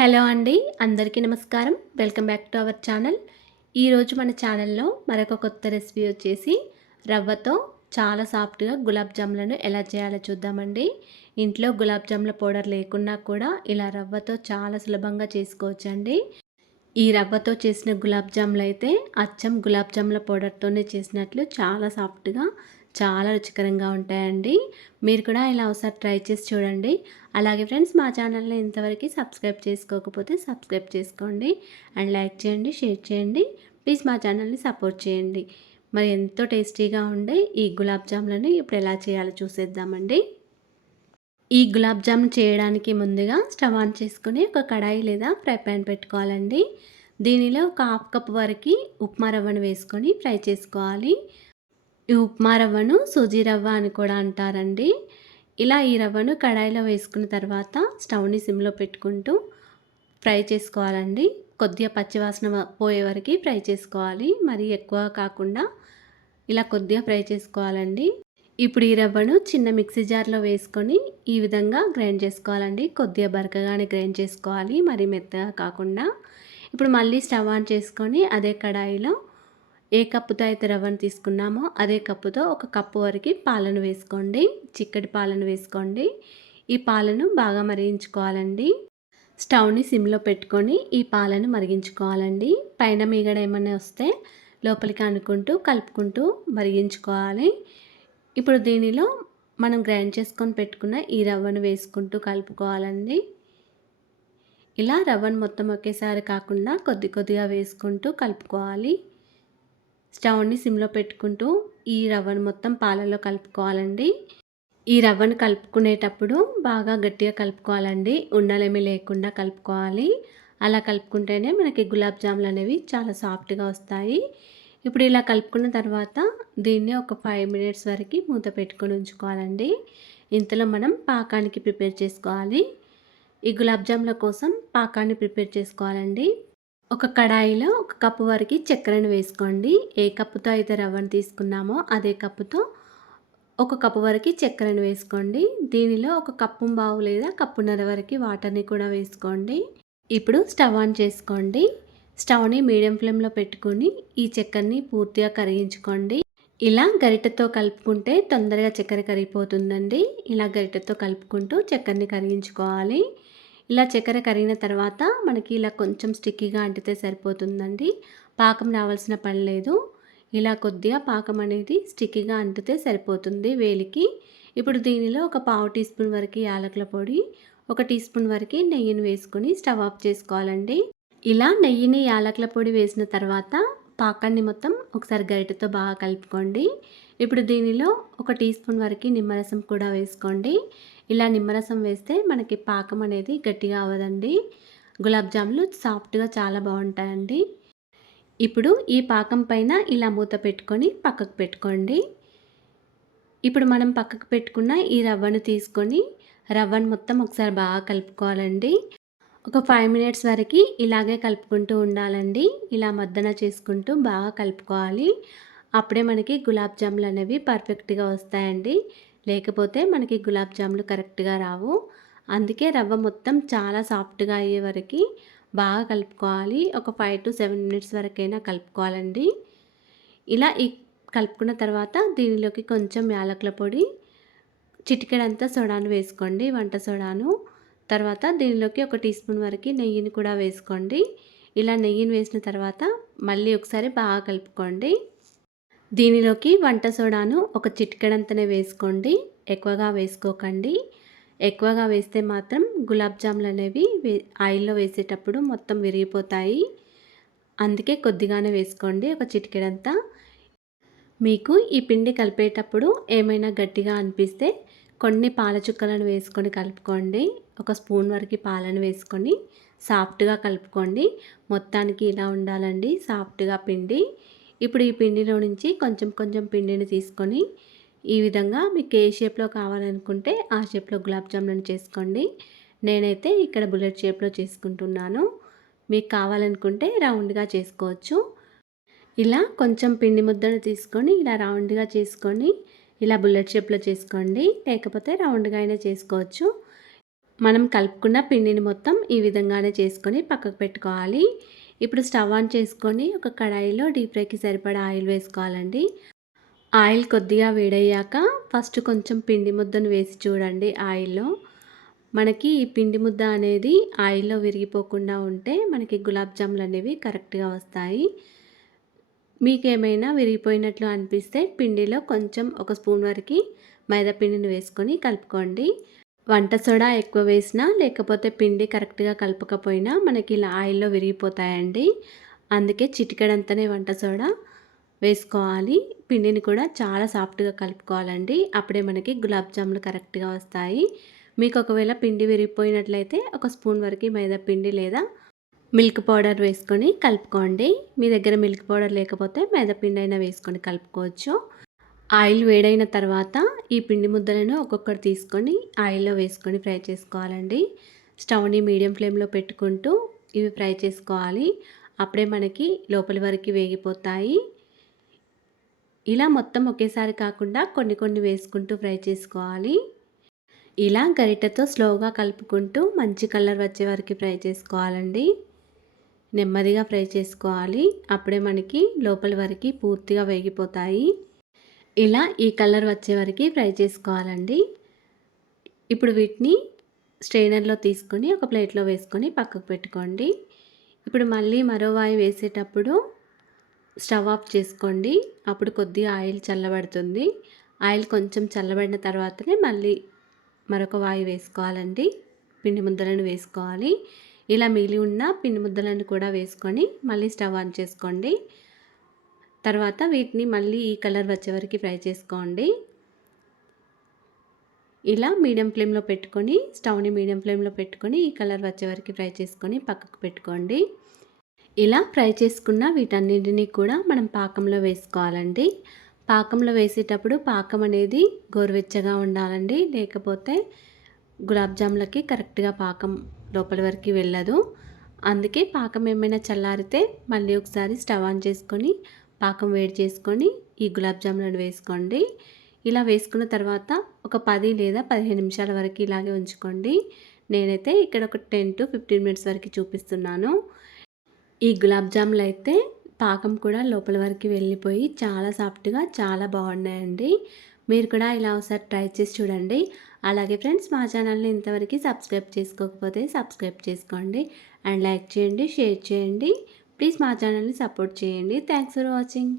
Hello అండి. అందరికీ నమస్కారం. Welcome back to our channel. ఈరోజు మన ఛానల్‌లో మరొక కొత్త రెసిపీ వచ్చేసి రవ్వతో చాలా సాఫ్ట్‌గా గులాబ్ జాములను ఎలా చేయాలో చూద్దామండి. ఇంట్లో గులాబ్ జాముల పౌడర్ లేకున్నా కూడా ఇలా రవ్వతో చాలా సులభంగా చేసుకోవచ్చండి. ఈ రవ్వతో చేసిన గులాబ్ జాములైతే అచ్చం గులాబ్ జాముల పౌడర్‌తోనే చేసినట్లు చాలా సాఫ్ట్‌గా, చాలా రుచికరంగా ఉంటాయండి. మీరు కూడా ఇలా ఒకసారి ట్రై చేసి చూడండి. అలాగే ఫ్రెండ్స్, మా ఛానల్‌ని ఇంతవరకు సబ్స్క్రైబ్ చేసుకోకపోతే సబ్స్క్రైబ్ చేసుకోండి. అండ్ లైక్ చేయండి, షేర్ చేయండి. ప్లీజ్ మా ఛానల్‌ని సపోర్ట్ చేయండి. మరి ఎంతో టేస్టీగా ఉండే ఈ గులాబ్ జాములని ఇప్పుడు ఎలా చేయాలో చూసేద్దామండి. ఈ గులాబ్ జామ్ చేయడానికి ముందుగా స్టవ్ ఆన్ చేసుకొని ఒక కడాయి లేదా ఫ్రై పాన్ పెట్టుకోవాలండి. దీనిలో ఒక హాఫ్ కప్ వరకు ఉప్మా రవ్వను వేసుకొని ఫ్రై చేసుకోవాలి. ఈ ఉప్మా రవ్వను సూజీ రవ్వ అని కూడా అంటారండి. ఇలా ఈ రవ్వను కడాయిలో వేసుకున్న తర్వాత స్టవ్ని సిమ్లో పెట్టుకుంటూ ఫ్రై చేసుకోవాలండి. కొద్దిగా పచ్చివాసన పోయే వరకు ఫ్రై చేసుకోవాలి. మరీ ఎక్కువ కాకుండా ఇలా కొద్దిగా ఫ్రై చేసుకోవాలండి. ఇప్పుడు ఈ రవ్వను చిన్న మిక్సీ జార్లో వేసుకొని ఈ విధంగా గ్రైండ్ చేసుకోవాలండి. కొద్దిగా బరకగానే గ్రైండ్ చేసుకోవాలి, మరి మెత్తగా కాకుండా. ఇప్పుడు మళ్ళీ స్టవ్ ఆన్ చేసుకొని అదే కడాయిలో ఏ కప్పుతో అయితే రవ్వను తీసుకున్నామో అదే కప్పుతో ఒక కప్పు వరకు పాలను వేసుకోండి. చిక్కటి పాలను వేసుకోండి. ఈ పాలను బాగా మరిగించుకోవాలండి. స్టవ్ని సిమ్లో పెట్టుకొని ఈ పాలను మరిగించుకోవాలండి. పైన మీగడ ఏమైనా వస్తే లోపలికి అనుకుంటూ కలుపుకుంటూ మరిగించుకోవాలి. ఇప్పుడు దీనిలో మనం గ్రైండ్ చేసుకొని పెట్టుకున్న ఈ రవ్వను వేసుకుంటూ కలుపుకోవాలండి. ఇలా రవ్వను మొత్తం ఒకేసారి కాకుండా కొద్ది కొద్దిగా వేసుకుంటూ కలుపుకోవాలి. స్టవ్ని సిమ్లో పెట్టుకుంటూ ఈ రవ్వను మొత్తం పాలలో కలుపుకోవాలండి. ఈ రవ్వను కలుపుకునేటప్పుడు బాగా గట్టిగా కలుపుకోవాలండి. ఉండలేమి లేకుండా కలుపుకోవాలి. అలా కలుపుకుంటేనే మనకి గులాబ్ జాములు అనేవి చాలా సాఫ్ట్గా వస్తాయి. ఇప్పుడు ఇలా కలుపుకున్న తర్వాత దీన్ని ఒక 5 మినిట్స్ వరకు మూత పెట్టుకొని ఉంచుకోవాలండి. ఇంతలో మనం పాకానికి ప్రిపేర్ చేసుకోవాలి. ఈ గులాబ్ జాముల కోసం పాకాన్ని ప్రిపేర్ చేసుకోవాలండి. ఒక కడాయిలో ఒక కప్పు వరకు చక్కెరను వేసుకోండి. ఏ కప్పుతో అయితే రవ్వను తీసుకున్నామో అదే కప్పుతో ఒక కప్పు వరకు చక్కెరను వేసుకోండి. దీనిలో ఒక కప్పు పావు లేదా కప్పున్నర వరకు వాటర్ని కూడా వేసుకోండి. ఇప్పుడు స్టవ్ ఆన్ చేసుకోండి. స్టవ్ని మీడియం ఫ్లేమ్లో పెట్టుకొని ఈ చక్కెరని పూర్తిగా కరిగించుకోండి. ఇలా గరిటెతో కలుపుకుంటే తొందరగా చక్కెర కరిగిపోతుందండి. ఇలా గరిటెతో కలుపుకుంటూ చక్కెరని కరిగించుకోవాలి. ఇలా చక్కెర కరిగిన తర్వాత మనకి ఇలా కొంచెం స్టిక్కీగా అంటితే సరిపోతుందండి. పాకం రావాల్సిన పని లేదు. ఇలా కొద్దిగా పాకం అనేది స్టిక్కీగా అంటితే సరిపోతుంది వేలికి. ఇప్పుడు దీనిలో ఒక పావు టీ స్పూన్ వరకు యాలకుల పొడి, ఒక టీ స్పూన్ వరకు నెయ్యిని వేసుకొని స్టవ్ ఆఫ్ చేసుకోవాలండి. ఇలా నెయ్యిని యాలకుల పొడి వేసిన తర్వాత పాకాన్ని మొత్తం ఒకసారి గరిటెతో బాగా కలుపుకోండి. ఇప్పుడు దీనిలో ఒక టీ స్పూన్ వరకు నిమ్మరసం కూడా వేసుకోండి. ఇలా నిమ్మరసం వేస్తే మనకి పాకం అనేది గట్టిగా అవ్వదండి. గులాబ్ జాములు సాఫ్ట్గా చాలా బాగుంటాయండి. ఇప్పుడు ఈ పాకం పైన ఇలా మూత పెట్టుకొని పక్కకు పెట్టుకోండి. ఇప్పుడు మనం పక్కకు పెట్టుకున్న ఈ రవ్వను తీసుకొని రవ్వను మొత్తం ఒకసారి బాగా కలుపుకోవాలండి. ఒక 5 మినిట్స్ వరకు ఇలాగే కలుపుకుంటూ ఉండాలండి. ఇలా మద్దన చేసుకుంటూ బాగా కలుపుకోవాలి. అప్పుడే మనకి గులాబ్ జాములు అనేవి పర్ఫెక్ట్గా వస్తాయండి. లేకపోతే మనకి గులాబ్ జాములు కరెక్ట్గా రావు. అందుకే రవ్వ మొత్తం చాలా సాఫ్ట్గా అయ్యే వరకు బాగా కలుపుకోవాలి. ఒక 5 to 7 మినిట్స్ వరకైనా కలుపుకోవాలండి. ఇలా కలుపుకున్న తర్వాత దీనిలోకి కొంచెం యాలకుల పొడి, చిటికెడంతా సోడాను వేసుకోండి, వంట సోడాను. తర్వాత దీనిలోకి ఒక టీ స్పూన్ వరకు నెయ్యిని కూడా వేసుకోండి. ఇలా నెయ్యిని వేసిన తర్వాత మళ్ళీ ఒకసారి బాగా కలుపుకోండి. దీనిలోకి వంట సోడాను ఒక చిటికెడంతనే వేసుకోండి, ఎక్కువగా వేసుకోకండి. ఎక్కువగా వేస్తే మాత్రం గులాబ్ జాములు అనేవి ఆయిల్లో వేసేటప్పుడు మొత్తం విరిగిపోతాయి. అందుకే కొద్దిగానే వేసుకోండి, ఒక చిటికెడంతా. మీకు ఈ పిండి కలిపేటప్పుడు ఏమైనా గట్టిగా అనిపిస్తే కొన్ని పాల చుక్కలను వేసుకొని కలుపుకోండి. ఒక స్పూన్ వరకు పాలను వేసుకొని సాఫ్ట్గా కలుపుకోండి. మొత్తానికి ఇలా ఉండాలండి సాఫ్ట్గా పిండి. ఇప్పుడు ఈ పిండిలో నుంచి కొంచెం కొంచెం పిండిని తీసుకొని ఈ విధంగా మీకు ఏ షేప్లో కావాలనుకుంటే ఆ షేప్లో గులాబ్ జాములను చేసుకోండి. నేనైతే ఇక్కడ బుల్లెట్ షేప్లో చేసుకుంటున్నాను. మీకు కావాలనుకుంటే రౌండ్గా చేసుకోవచ్చు. ఇలా కొంచెం పిండి ముద్దను తీసుకొని ఇలా రౌండ్గా చేసుకొని ఇలా బుల్లెట్ షేప్లో చేసుకోండి. లేకపోతే రౌండ్గా అయినా చేసుకోవచ్చు. మనం కలుపుకున్న పిండిని మొత్తం ఈ విధంగానే చేసుకొని పక్కకు పెట్టుకోవాలి. ఇప్పుడు స్టవ్ ఆన్ చేసుకొని ఒక కడాయిలో డీప్ ఫ్రైకి సరిపడా ఆయిల్ వేసుకోవాలండి. ఆయిల్ కొద్దిగా వేడయ్యాక ఫస్ట్ కొంచెం పిండి ముద్దను వేసి చూడండి ఆయిల్‌లో. మనకి ఈ పిండి ముద్ద అనేది ఆయిల్‌లో విరిగిపోకుండా ఉంటే మనకి గులాబ్ జాములు అనేవి కరెక్ట్‌గా వస్తాయి. మీకేమైనా విరిగిపోయినట్లు అనిపిస్తే పిండిలో కొంచెం ఒక స్పూన్ వరకి మైదా పిండిని వేసుకొని కలుపుకోండి. వంట సోడా ఎక్కువ వేసినా లేకపోతే పిండి కరెక్ట్‌గా కలపకపోయినా మనకి ఇలా ఆయిల్‌లో విరిగిపోతాయండి. అందుకే చిటికెడంతనే వంట సోడా వేసుకోవాలి. పిండిని కూడా చాలా సాఫ్ట్‌గా కలుపుకోవాలండి. అప్పుడే మనకి గులాబ్ జాములు కరెక్ట్‌గా వస్తాయి. మీకు ఒకవేళ పిండి విరిగిపోయినట్లయితే ఒక స్పూన్ వరకి మైదా పిండి లేదా మిల్క్ పౌడర్ వేసుకొని కలుపుకోండి. మీ దగ్గర మిల్క్ పౌడర్ లేకపోతే మైదా పిండి అయినా వేసుకొని కలుపుకోవచ్చు. ఆయిల్ వేడైన తర్వాత ఈ పిండి ముద్దలను ఒక్కొక్కటి తీసుకొని ఆయిల్‌లో వేసుకొని ఫ్రై చేసుకోవాలండి. స్టవ్‌ని మీడియం ఫ్లేమ్‌లో పెట్టుకుంటూ ఇవి ఫ్రై చేసుకోవాలి. అప్పుడే మనకి లోపలి వరకు వేగిపోతాయి. ఇలా మొత్తం ఒకేసారి కాకుండా కొన్ని కొన్ని వేసుకుంటూ ఫ్రై చేసుకోవాలి. ఇలా గరిటెతో స్లోగా కలుపుకుంటూ మంచి కలర్ వచ్చే వరకు ఫ్రై చేసుకోవాలండి. నెమ్మదిగా ఫ్రై చేసుకోవాలి. అప్పుడే మనకి లోపలి వరకు పూర్తిగా వేగిపోతాయి. ఇలా ఈ కలర్ వచ్చే వరకు ఫ్రై చేసుకోవాలండి. ఇప్పుడు వీటిని స్ట్రెయినర్‌లో తీసుకొని ఒక ప్లేట్‌లో వేసుకొని పక్కకు పెట్టుకోండి. ఇప్పుడు మళ్ళీ మరో వాయి వేసేటప్పుడు స్టవ్ ఆఫ్ చేసుకోండి. అప్పుడు కొద్దిగా ఆయిల్ చల్లబడుతుంది. ఆయిల్ కొంచెం చల్లబడిన తర్వాతనే మళ్ళీ మరొక వాయి వేసుకోవాలండి. పిండి ముద్దలను వేసుకోవాలి. ఇలా మిగిలి ఉన్న పిండి ముద్దలను కూడా వేసుకొని మళ్ళీ స్టవ్ ఆన్ చేసుకోండి. తర్వాత వీటిని మళ్ళీ ఈ కలర్ వచ్చే వరకు ఫ్రై చేసుకోండి. ఇలా మీడియం ఫ్లేమ్‌లో పెట్టుకొని స్టవ్‌ని మీడియం ఫ్లేమ్‌లో పెట్టుకొని ఈ కలర్ వచ్చే వరకు ఫ్రై చేసుకొని పక్కకు పెట్టుకోండి. ఇలా ఫ్రై చేసుకున్న వీటన్నిటిని కూడా మనం పాకంలో వేసుకోవాలండి. పాకంలో వేసేటప్పుడు పాకం అనేది గోరువెచ్చగా ఉండాలండి. లేకపోతే గులాబ్ జాములకి కరెక్ట్‌గా పాకం లోపలి వరకు వెళ్ళదు. అందుకే పాకం ఏమైనా చల్లారితే మళ్ళీ ఒకసారి స్టవ్ ఆన్ చేసుకొని పాకం వేడి చేసుకొని ఈ గులాబ్ జాములను వేసుకోండి. ఇలా వేసుకున్న తర్వాత ఒక 10 లేదా 15 నిమిషాల వరకు ఇలాగే ఉంచుకోండి. నేనైతే ఇక్కడ ఒక 10-15 మినిట్స్ వరకు చూపిస్తున్నాను. ఈ గులాబ్ జాములు అయితే పాకం కూడా లోపల వరకు వెళ్ళిపోయి చాలా సాఫ్ట్‌గా చాలా బాగున్నాయండి. మీరు కూడా ఇలా ఒకసారి ట్రై చేసి చూడండి. అలాగే ఫ్రెండ్స్, మా ఛానల్ని ఇంతవరకు సబ్స్క్రైబ్ చేసుకోకపోతే సబ్స్క్రైబ్ చేసుకోండి అండ్ లైక్ చేయండి, షేర్ చేయండి. ప్లీజ్ మా ఛానల్ని సపోర్ట్ చేయండి. Thanks for watching.